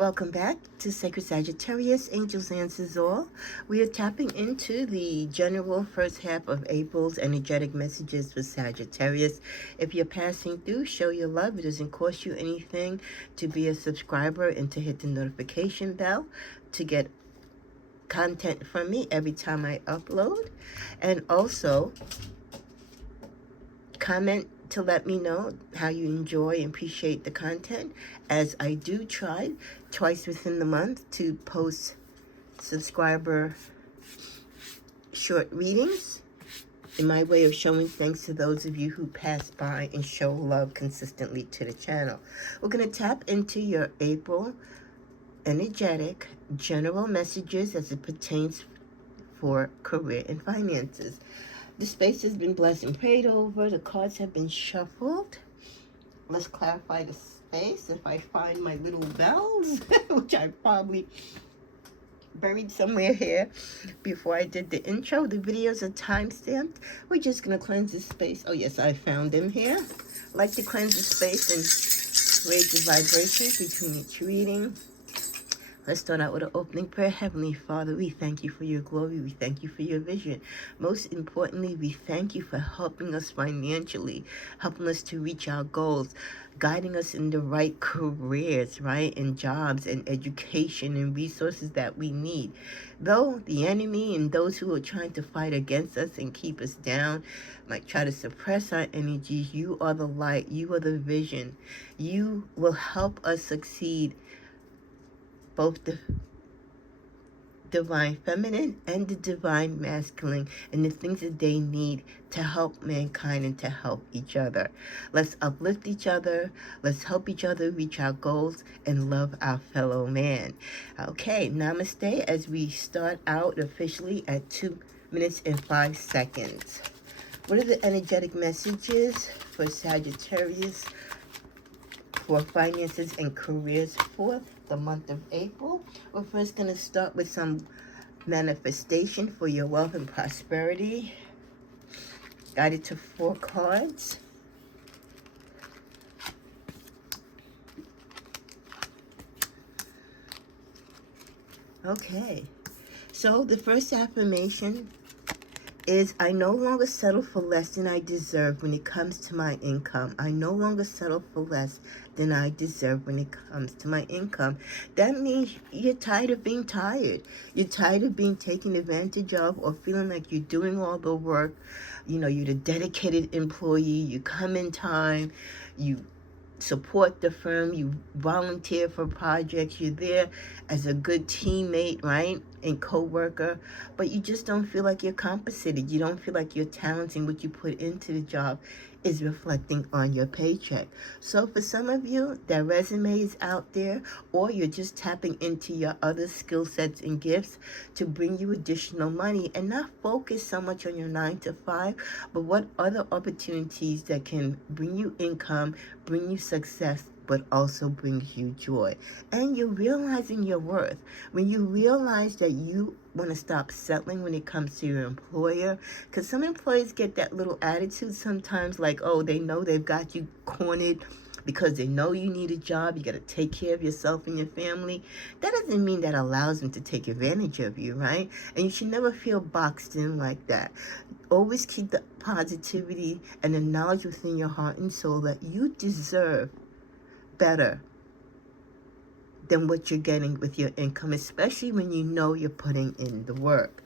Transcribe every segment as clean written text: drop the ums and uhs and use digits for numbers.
Welcome back to Sacred Sagittarius, Angels Answers All. We are tapping into the general first half of April's energetic messages for Sagittarius. If you're passing through, show your love. It doesn't cost you anything to be a subscriber and to hit the notification bell to get content from me every time I upload. And also, comment to let me know how you enjoy and appreciate the content, as I do try twice within the month to post subscriber short readings in my way of showing thanks to those of you who pass by and show love consistently to the channel. We're going to tap into your April energetic general messages as it pertains for career and finances. The space has been blessed and prayed over. The cards have been shuffled. Let's clarify the space. If I find my little bells, which I probably buried somewhere here before I did the intro. The videos are time-stamped. We're just going to cleanse the space. Oh, yes, I found them here. I like to cleanse the space and raise the vibrations between each reading. Let's start out with an opening prayer. Heavenly Father, we thank you for your glory. We thank you for your vision. Most importantly, we thank you for helping us financially, helping us to reach our goals, guiding us in the right careers, right, and jobs and education and resources that we need. Though the enemy and those who are trying to fight against us and keep us down might try to suppress our energies, you are the light. You are the vision. You will help us succeed, both the divine feminine and the divine masculine, and the things that they need to help mankind and to help each other. Let's uplift each other. Let's help each other reach our goals and love our fellow man. Okay, namaste as we start out officially at 2 minutes and 5 seconds. What are the energetic messages for Sagittarius for finances and careers for the month of April? We're first going to start with some manifestation for your wealth and prosperity, guided to 4 cards. Okay, so the first affirmation is, I no longer settle for less than I deserve when it comes to my income. I no longer settle for less than I deserve when it comes to my income. That means you're tired of being tired. You're tired of being taken advantage of or feeling like you're doing all the work. You know, you're the dedicated employee. You come in time. You support the firm, you volunteer for projects, you're there as a good teammate, right, and co-worker, but you just don't feel like you're compensated. You don't feel like your talents and what you put into the job is reflecting on your paycheck. So for some of you, that resume is out there, or you're just tapping into your other skill sets and gifts to bring you additional money and not focus so much on your 9 to 5, but what other opportunities that can bring you income, bring you success, but also brings you joy. And you're realizing your worth. When you realize that you want to stop settling when it comes to your employer, because some employers get that little attitude sometimes, like, oh, they know they've got you cornered because they know you need a job, you got to take care of yourself and your family. That doesn't mean that allows them to take advantage of you, right? And you should never feel boxed in like that. Always keep the positivity and the knowledge within your heart and soul that you deserve better than what you're getting with your income, especially when you know you're putting in the work.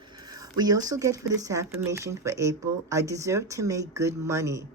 We also get for this affirmation for April, I deserve to make good money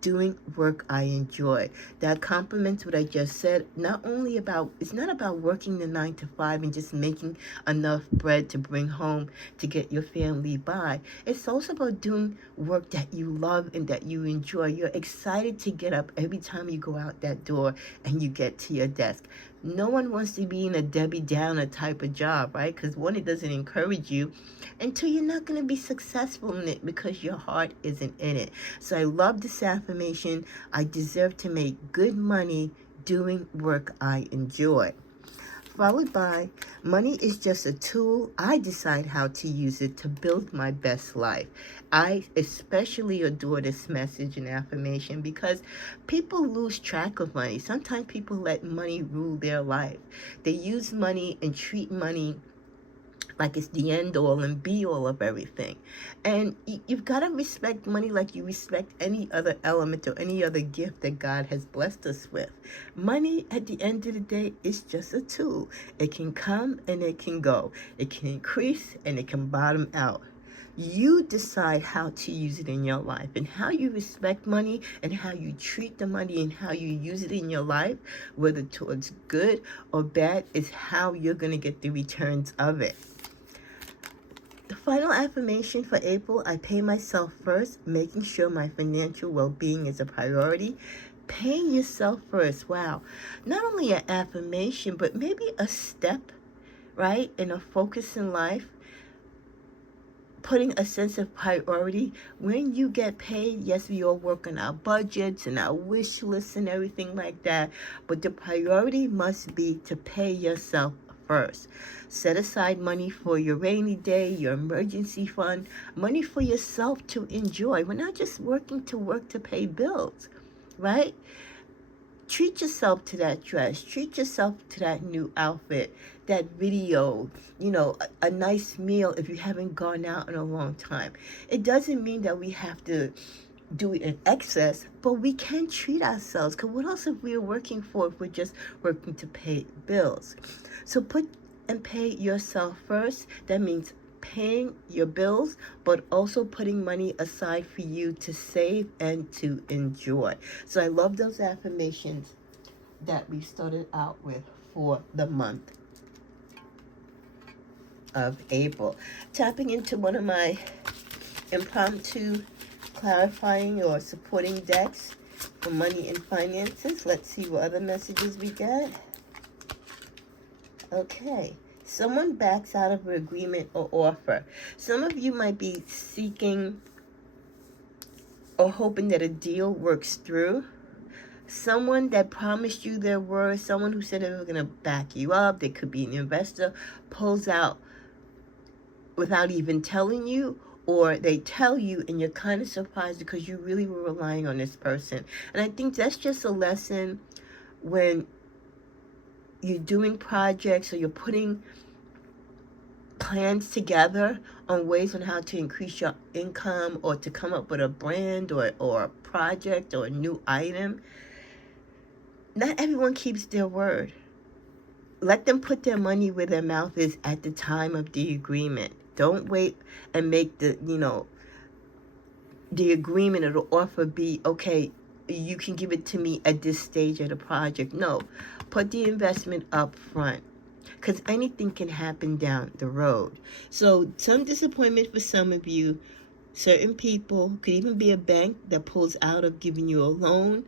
doing work I enjoy. That complements what I just said. Not only about, it's not about working the 9 to 5 and just making enough bread to bring home to get your family by. It's also about doing work that you love and that you enjoy. You're excited to get up every time you go out that door and you get to your desk. No one wants to be in a Debbie Downer type of job, right? Because one, it doesn't encourage you, and two, you're not going to be successful in it because your heart isn't in it. So I love this affirmation. I deserve to make good money doing work I enjoy. followed by, money is just a tool. I decide how to use it to build my best life. I especially adore this message and affirmation because people lose track of money. Sometimes people let money rule their life. They use money and treat money like it's the end all and be all of everything. And you've got to respect money like you respect any other element or any other gift that God has blessed us with. Money, at the end of the day, is just a tool. It can come and it can go. It can increase and it can bottom out. You decide how to use it in your life, and how you respect money and how you treat the money and how you use it in your life, whether towards good or bad, is how you're going to get the returns of it. The final affirmation for April, I pay myself first, making sure my financial well-being is a priority. Paying yourself first. Wow. Not only an affirmation, but maybe a step, right, in a focus in life. Putting a sense of priority. When you get paid, yes, we all work on our budgets and our wish lists and everything like that, but the priority must be to pay yourself first. Set aside money for your rainy day, your emergency fund, money for yourself to enjoy. We're not just working to work to pay bills, right? Treat yourself to that dress. Treat yourself to that new outfit, that video, a nice meal if you haven't gone out in a long time. It doesn't mean that we have to do it in excess, but we can treat ourselves. Because what else if we are working for if we're just working to pay bills? So put and pay yourself first. That means paying your bills, but also putting money aside for you to save and to enjoy. So I love those affirmations that we started out with for the month of April. Tapping into one of my impromptu clarifying or supporting decks for money and finances. Let's see what other messages we get. Okay. Someone backs out of an agreement or offer. Some of you might be seeking or hoping that a deal works through. Someone that promised you their word, someone who said they were going to back you up, they could be an investor, pulls out without even telling you, or they tell you and you're kind of surprised because you really were relying on this person. And I think that's just a lesson when you're doing projects or you're putting plans together on ways on how to increase your income or to come up with a brand or a project or a new item. Not everyone keeps their word. Let them put their money where their mouth is at the time of the agreement. Don't wait and make the agreement or the offer be, okay, you can give it to me at this stage of the project. No, put the investment up front, because anything can happen down the road. So some disappointment for some of you. Certain people, could even be a bank that pulls out of giving you a loan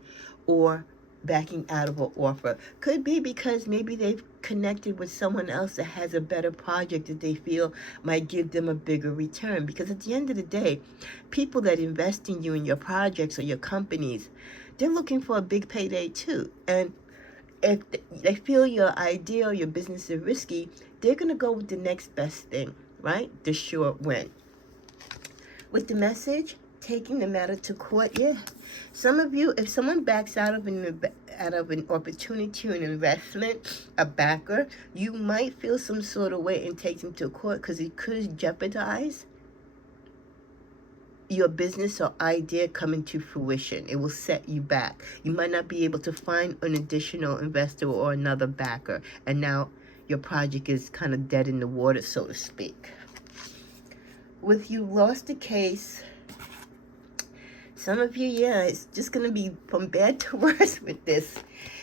or backing out of an offer. Could be because maybe they've connected with someone else that has a better project that they feel might give them a bigger return. Because at the end of the day, people that invest in you and your projects or your companies, they're looking for a big payday too. And if they feel your idea or your business is risky, they're going to go with the next best thing, right? The short win. With the message, taking the matter to court, yeah. Some of you, if someone backs out of an opportunity or an investment, a backer, you might feel some sort of way and take them to court because it could jeopardize your business or idea coming to fruition. It will set you back. You might not be able to find an additional investor or another backer, and now your project is kind of dead in the water, so to speak. With you lost a case, some of you, yeah, it's just going to be from bad to worse with this.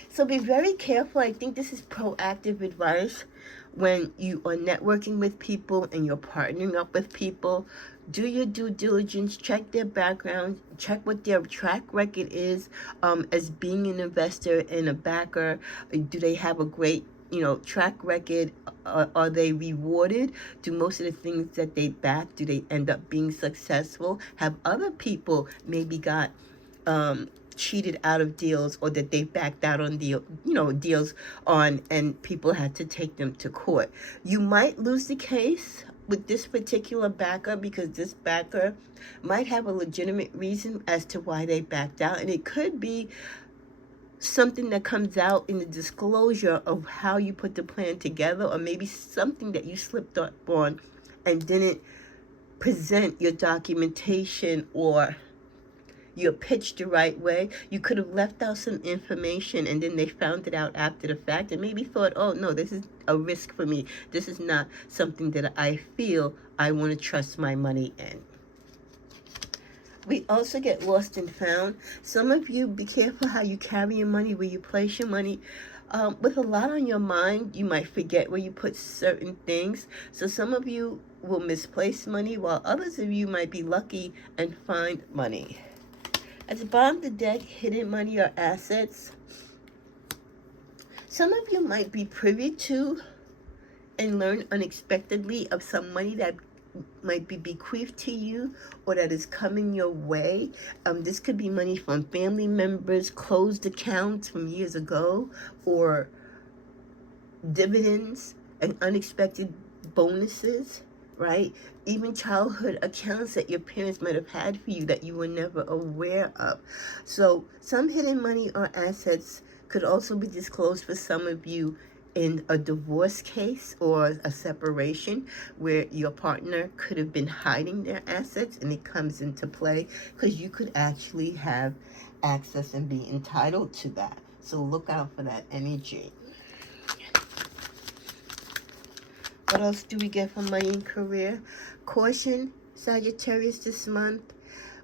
So be very careful. I think this is proactive advice when you are networking with people and you're partnering up with people. Do your due diligence, check their background, check what their track record is as being an investor and a backer. Do they have a great track record? Are they rewarded? Do most of the things that they back, do they end up being successful? Have other people maybe got cheated out of deals, or that they backed out on deals on, and people had to take them to court. You might lose the case with this particular backer, because this backer might have a legitimate reason as to why they backed out, and it could be something that comes out in the disclosure of how you put the plan together, or maybe something that you slipped up on and didn't present your documentation or your pitch the right way. You could have left out some information, and then they found it out after the fact and maybe thought, oh no, this is a risk for me. This is not something that I feel I want to trust my money in. We also get lost and found. Some of you, be careful how you carry your money, where you place your money. With a lot on your mind, you might forget where you put certain things. So some of you will misplace money, while others of you might be lucky and find money. At the bottom of the deck, hidden money or assets. Some of you might be privy to and learn unexpectedly of some money that might be bequeathed to you, or that is coming your way. This could be money from family members, closed accounts from years ago, or dividends and unexpected bonuses, right? Even childhood accounts that your parents might have had for you that you were never aware of. So some hidden money or assets could also be disclosed for some of you in a divorce case or a separation, where your partner could have been hiding their assets and it comes into play, because you could actually have access and be entitled to that. So look out for that energy. What else do we get from money and career? Caution, Sagittarius, this month.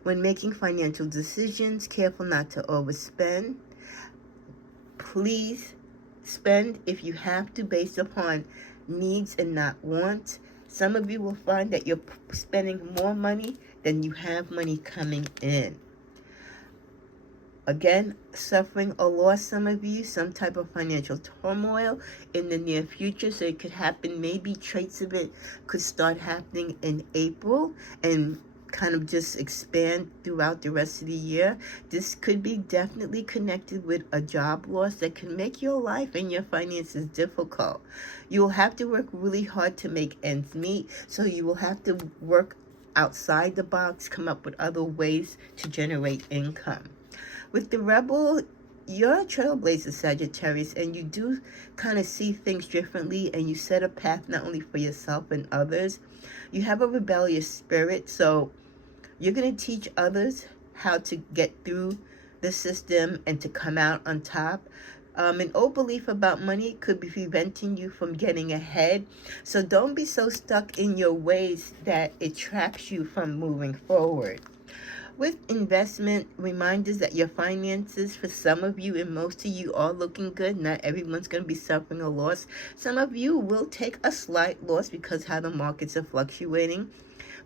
When making financial decisions, careful not to overspend. Please spend if you have to, based upon needs and not wants. Some of you will find that you're spending more money than you have money coming in. Again, suffering or loss, some of you, some type of financial turmoil in the near future. So it could happen, maybe traits of it could start happening in April and kind of just expand throughout the rest of the year. This could be definitely connected with a job loss that can make your life and your finances difficult. You will have to work really hard to make ends meet, so you will have to work outside the box, come up with other ways to generate income. With the Rebel, you're a trailblazer, Sagittarius, and you do kind of see things differently, and you set a path not only for yourself and others. You have a rebellious spirit, so you're going to teach others how to get through the system and to come out on top. An old belief about money could be preventing you from getting ahead. So don't be so stuck in your ways that it traps you from moving forward. With investment, reminders that your finances, for some of you and most of you, are looking good. Not everyone's going to be suffering a loss. Some of you will take a slight loss because how the markets are fluctuating.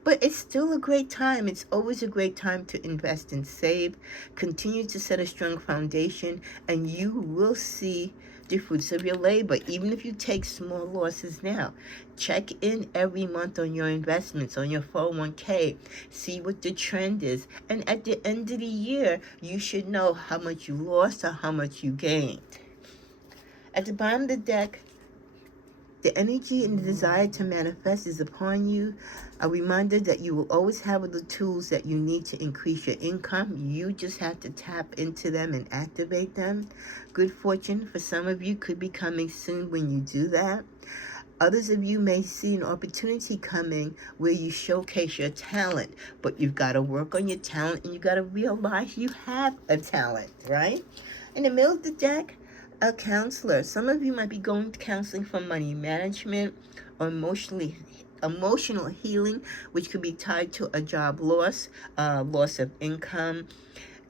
But it's still a great time. It's always a great time to invest and save. Continue to set a strong foundation, and you will see the fruits of your labor, even if you take small losses now. Check in every month on your investments, on your 401k. See what the trend is. And at the end of the year, you should know how much you lost or how much you gained. At the bottom of the deck, the energy and the desire to manifest is upon you. A reminder that you will always have the tools that you need to increase your income. You just have to tap into them and activate them. Good fortune for some of you could be coming soon when you do that. Others of you may see an opportunity coming where you showcase your talent, but you've got to work on your talent and you've got to realize you have a talent, right? In the middle of the deck, a counselor. Some of you might be going to counseling for money management or emotional healing, which could be tied to a job loss, loss of income.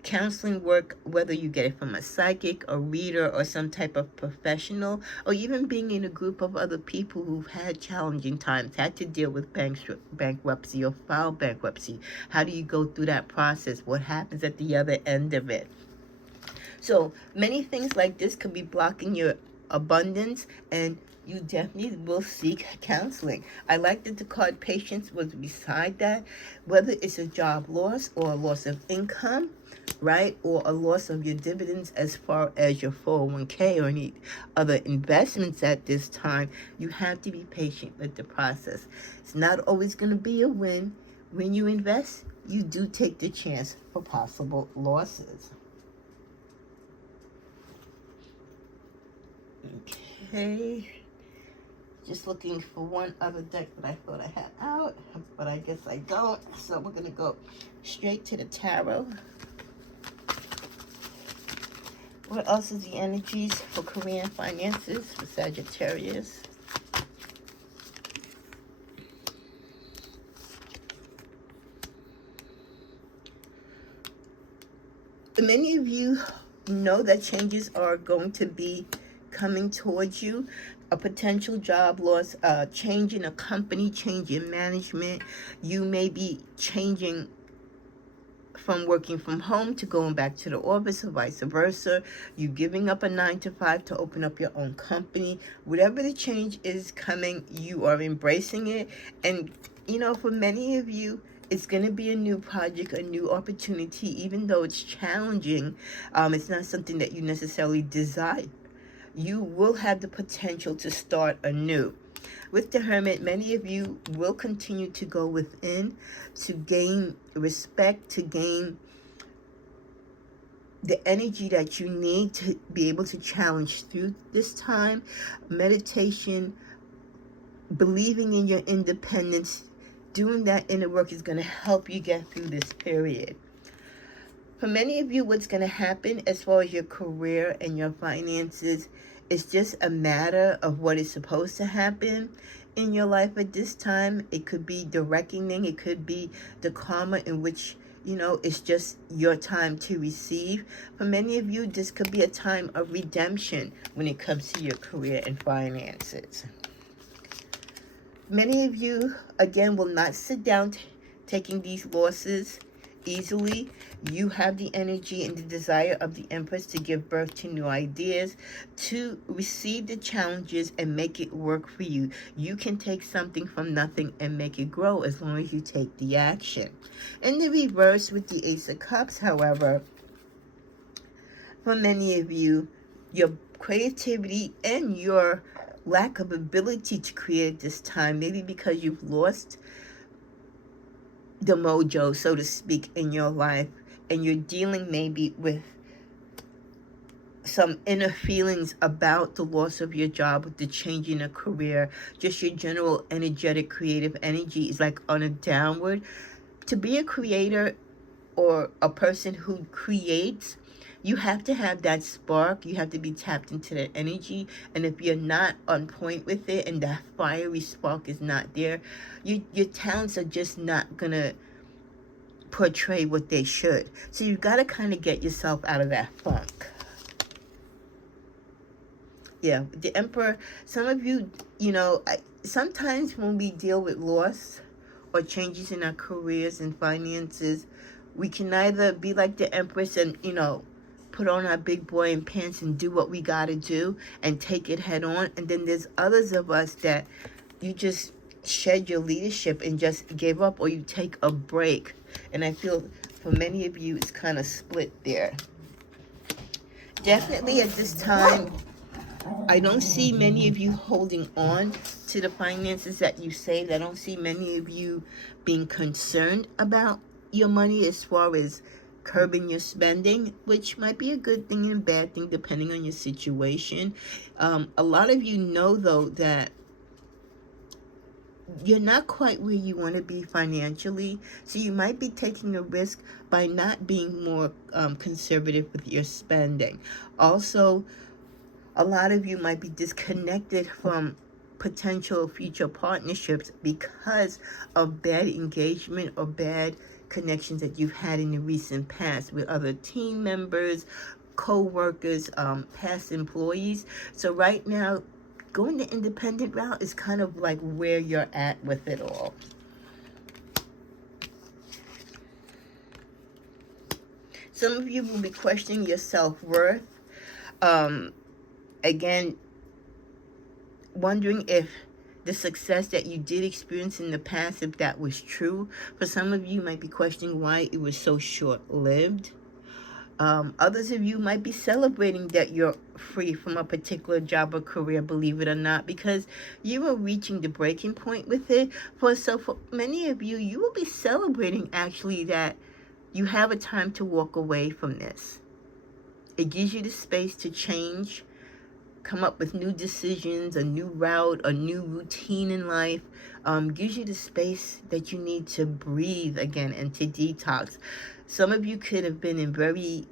Counseling work, whether you get it from a psychic, a reader, or some type of professional, or even being in a group of other people who've had challenging times, had to deal with bankruptcy or filed bankruptcy. How do you go through that process? What happens at the other end of it? So many things like this could be blocking your abundance, and you definitely will seek counseling. I like that the card patience was beside that, whether it's a job loss or a loss of income, right? Or a loss of your dividends as far as your 401k or any other investments at this time. You have to be patient with the process. It's not always going to be a win. When you invest, you do take the chance for possible losses. Okay. Just looking for one other deck that I thought I had out, but I guess I don't. So we're going to go straight to the tarot. What else is the energies for career and finances for Sagittarius? Many of you know that changes are going to be coming towards you. A potential job loss, change in a company, change in management. You may be changing from working from home to going back to the office or vice versa. You giving up a 9 to 5 to open up your own company. Whatever the change is coming, you are embracing it. And, you know, for many of you, it's going to be a new project, a new opportunity, even though it's challenging. It's not something that you necessarily desire. You will have the potential to start anew. With the Hermit, many of you will continue to go within to gain respect, to gain the energy that you need to be able to challenge through this time. Meditation, believing in your independence, doing that inner work is going to help you get through this period. For many of you, what's going to happen as far as your career and your finances, it's just a matter of what is supposed to happen in your life at this time. It could be the reckoning. It could be the karma in which, you know, it's just your time to receive. For many of you, this could be a time of redemption when it comes to your career and finances. Many of you, again, will not sit down taking these losses easily. You have the energy and the desire of the Empress to give birth to new ideas, to receive the challenges and make it work for you. You can take something from nothing and make it grow as long as you take the action. In the reverse with the Ace of Cups, however, for many of you, your creativity and your lack of ability to create this time, maybe because you've lost the mojo, so to speak, in your life, and you're dealing maybe with some inner feelings about the loss of your job, with the change in a career, just your general energetic creative energy is like on a downward. To be a creator or a person who creates, you have to have that spark. You have to be tapped into that energy. And if you're not on point with it and that fiery spark is not there, your talents are just not going to portray what they should. So you've got to kind of get yourself out of that funk. Yeah, the Emperor, some of you, you know, sometimes when we deal with loss or changes in our careers and finances, we can either be like the Empress and, you know, put on our big boy and pants and do what we got to do and take it head on. And then there's others of us that you just shed your leadership and just give up, or you take a break. And I feel for many of you, it's kind of split there. Definitely at this time, I don't see many of you holding on to the finances that you saved. I don't see many of you being concerned about your money as far as curbing your spending, which might be a good thing and a bad thing depending on your situation. A lot of you know, though, that you're not quite where you want to be financially, so you might be taking a risk by not being more conservative with your spending. Also, a lot of you might be disconnected from potential future partnerships because of bad engagement or bad connections that you've had in the recent past with other team members, co-workers, past employees. So right now, going the independent route is kind of like where you're at with it all. Some of you will be questioning your self-worth. Again, wondering if the success that you did experience in the past, if that was true. For some of you might be questioning why it was so short-lived. Others of you might be celebrating that you're free from a particular job or career, believe it or not, because you are reaching the breaking point with it. For many of you, you will be celebrating actually that you have a time to walk away from this. It gives you the space to change, come up with new decisions, a new route, a new routine in life. Gives you the space that you need to breathe again and to detox. Some of you could have been in very,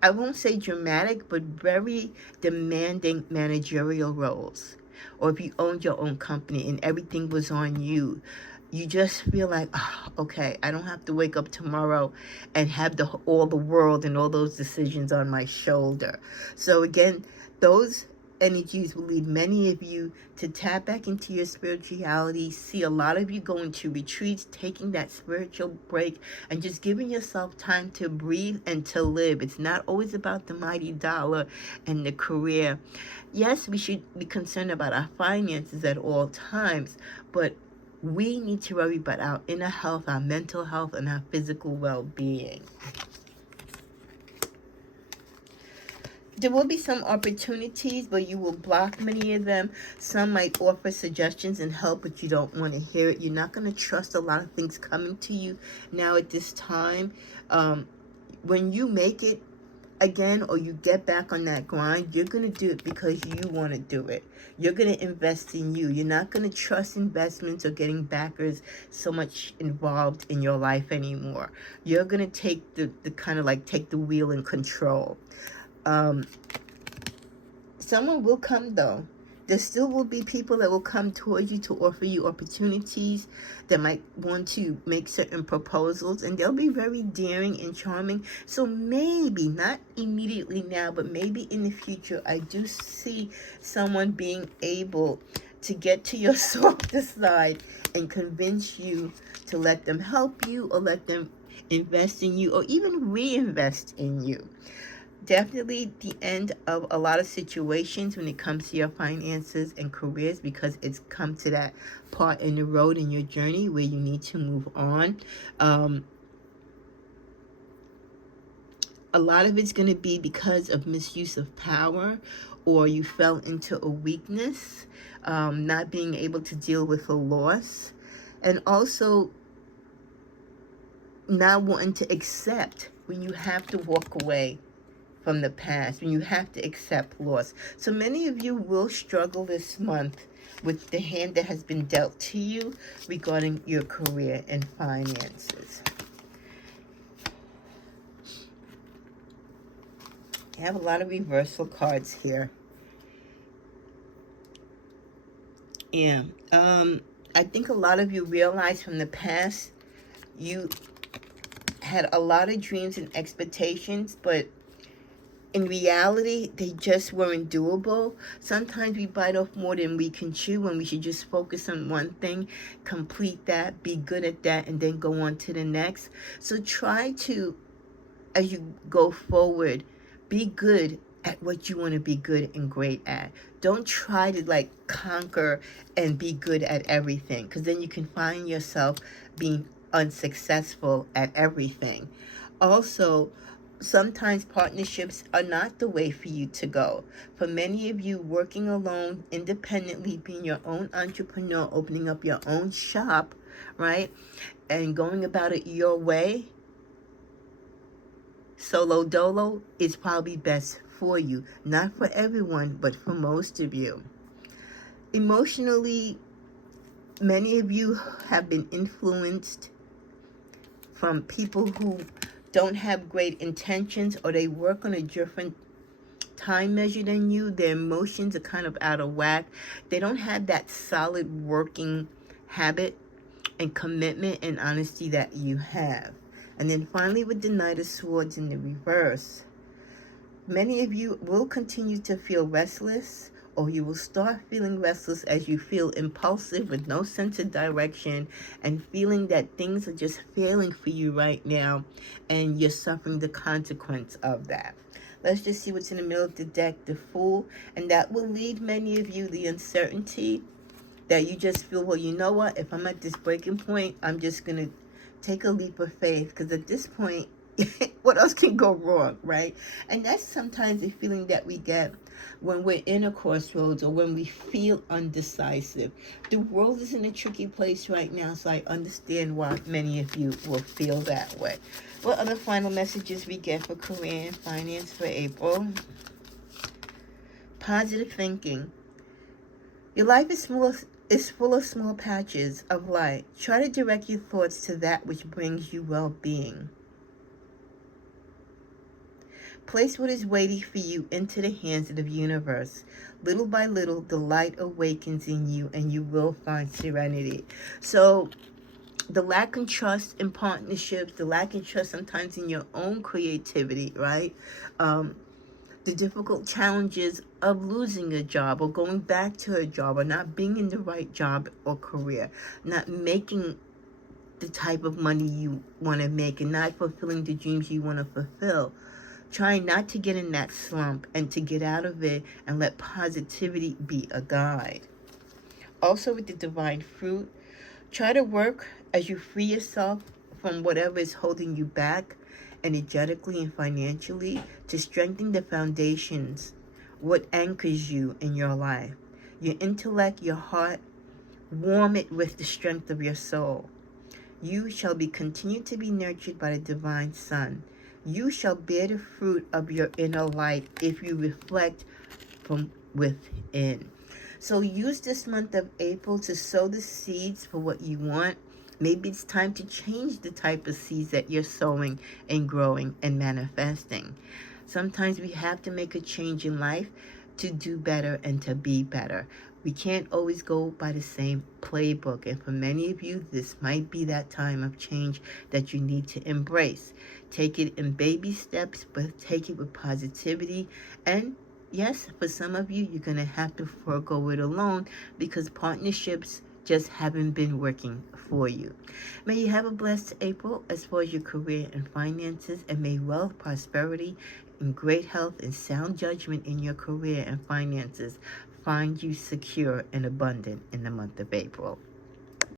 I won't say dramatic, but very demanding managerial roles. Or if you owned your own company and everything was on you, you just feel like, oh, okay, I don't have to wake up tomorrow and have all the world and all those decisions on my shoulder. So again, those energies will lead many of you to tap back into your spirituality. See a lot of you going to retreats, taking that spiritual break and just giving yourself time to breathe and to live. It's not always about the mighty dollar and the career. Yes, we should be concerned about our finances at all times, but we need to worry about our inner health, our mental health, and our physical well-being. There will be some opportunities, but you will block many of them. Some might offer suggestions and help, but you don't want to hear it. You're not going to trust a lot of things coming to you now at this time. When you make it again, or you get back on that grind, you're going to do it because you want to do it. You're going to invest in you. You're not going to trust investments or getting backers so much involved in your life anymore. You're going to take the kind of like take the wheel and control. Someone will come though. There still will be people that will come towards you to offer you opportunities, that might want to make certain proposals, and they'll be very daring and charming. So maybe, not immediately now, but maybe in the future, I do see someone being able to get to your softer side and convince you to let them help you, or let them invest in you, or even reinvest in you. Definitely the end of a lot of situations when it comes to your finances and careers, because it's come to that part in the road in your journey where you need to move on. A lot of it's going to be because of misuse of power, or you fell into a weakness, not being able to deal with a loss, and also not wanting to accept when you have to walk away from the past, when you have to accept loss. So many of you will struggle this month with the hand that has been dealt to you regarding your career and finances. I have a lot of reversal cards here. Yeah, I think a lot of you realize from the past you had a lot of dreams and expectations, but in reality, they just weren't doable. Sometimes we bite off more than we can chew, when we should just focus on one thing, complete that, be good at that, and then go on to the next. So try to, as you go forward, be good at what you want to be good and great at. Don't try to like conquer and be good at everything, because then you can find yourself being unsuccessful at everything. Also, sometimes partnerships are not the way for you to go. For many of you, working alone, independently, being your own entrepreneur, opening up your own shop, right, and going about it your way, solo dolo, is probably best for you. Not for everyone, but for most of you. Emotionally, many of you have been influenced from people who don't have great intentions, or they work on a different time measure than you. Their emotions are kind of out of whack. They don't have that solid working habit and commitment and honesty that you have. And then finally, with the Knight of Swords in the reverse, many of you will continue to feel restless, or you will start feeling restless as you feel impulsive with no sense of direction, and feeling that things are just failing for you right now, and you're suffering the consequence of that. Let's just see what's in the middle of the deck, the Fool. And that will lead many of you, the uncertainty, that you just feel, well, you know what? If I'm at this breaking point, I'm just going to take a leap of faith. Because at this point, what else can go wrong, right? And that's sometimes the feeling that we get when we're in a crossroads or when we feel undecisive. The world is in a tricky place right now, so I understand why many of you will feel that way. What other final messages we get for career and finance for April? Positive thinking. Your life is full of small patches of light. Try to direct your thoughts to that which brings you well-being. Place what is waiting for you into the hands of the universe. Little by little, the light awakens in you and you will find serenity. So the lack of trust in partnerships, the lack of trust sometimes in your own creativity, right? The difficult challenges of losing a job or going back to a job or not being in the right job or career, not making the type of money you want to make and not fulfilling the dreams you want to fulfill. Trying not to get in that slump and to get out of it and let positivity be a guide. Also with the divine fruit, try to work as you free yourself from whatever is holding you back energetically and financially to strengthen the foundations, what anchors you in your life. Your intellect, your heart, warm it with the strength of your soul. You shall be continued to be nurtured by the divine sun. You shall bear the fruit of your inner light if you reflect from within. So use this month of April to sow the seeds for what you want. Maybe it's time to change the type of seeds that you're sowing and growing and manifesting. Sometimes we have to make a change in life to do better and to be better. We can't always go by the same playbook. And for many of you, this might be that time of change that you need to embrace. Take it in baby steps, but take it with positivity. And yes, for some of you, you're going to have to forego it alone because partnerships just haven't been working for you. May you have a blessed April as far as your career and finances, and may wealth, prosperity, and great health and sound judgment in your career and finances find you secure and abundant in the month of April.